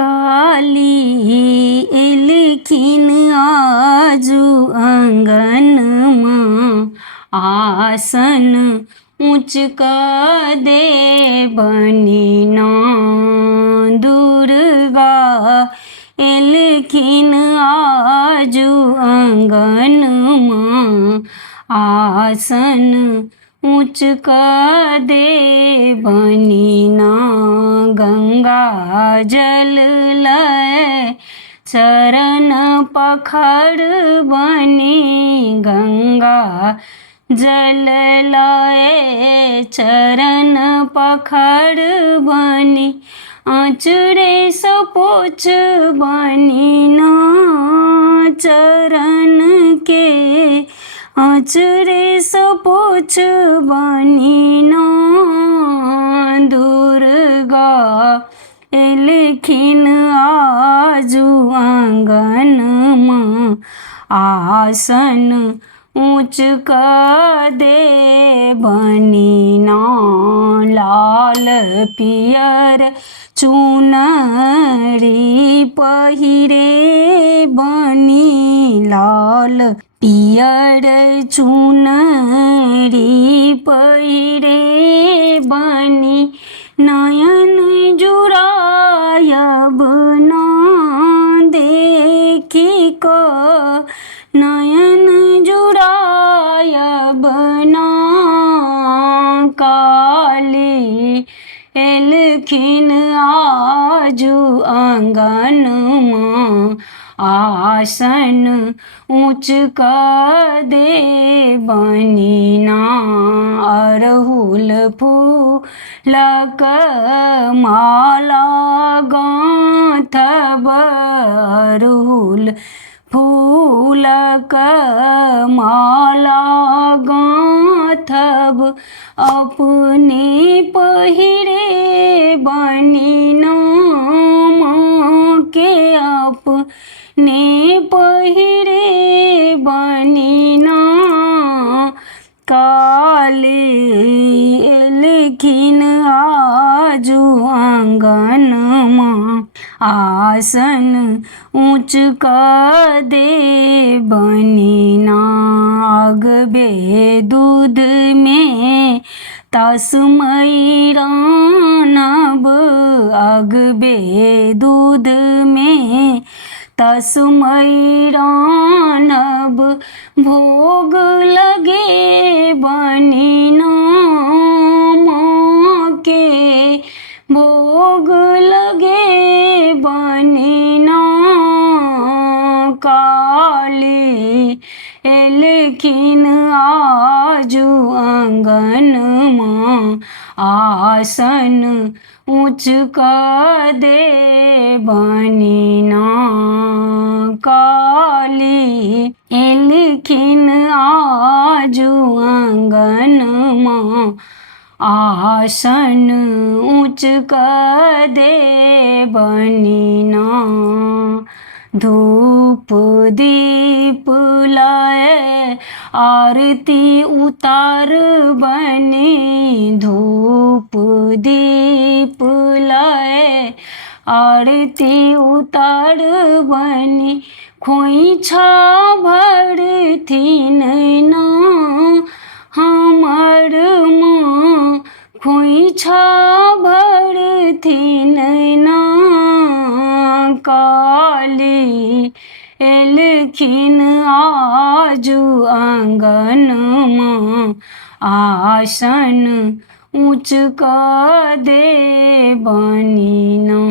काली एलखिन आजू अंगनमा आसन ऊँच क दे बनिना दुर्गा एलखिन आजू अंगनमा आसन ऊँच क दे बनिना गंगा जल लय चरण पखड़ बनी गंगा जल लय चरण पखड़ बनी आचरे सपोच बनी ना चरण के आचरे सपोच बनी ना दुर्गा एलखिन आजू आंगनमा आसन ऊँच क दे बनिना लाल पियर चुनरी पहिरे बनी लाल पियर चुनरी पहिरे बनी नयन जुरायब ना देखी क नयन जुरायब ना काली एलखिन आजू आंगनमा आसन ऊँच क दे बनिना अरहुल फूलक माला गाँथब अरहुल फूलक माला गाँथब अपने पहिरे बनिना माँ के अपने पहिरे बनिना काली एलखिन आजू आंगनमा आसन ऊँच क दे बनिना अगबे दूध में तस्मै रानब अगबे दूध में तस्मै रानब भोग लगे बनिना माँ के भोग लगे बनिना काली एलखिन आजू आंगनमा आसन ऊँच क दे बनिना काली एलखिन आजू आंगनमा आसन ऊँच क दे बनिना धूप दीप लाए आरती उतार बनी धूप दीप लाए आरती उतार बनी खोइछा भरथिन ना हमर माँ खोइछा भरथिन ना काली एलखिन आजू आंगनमा आसन ऊँच क दे बनिना।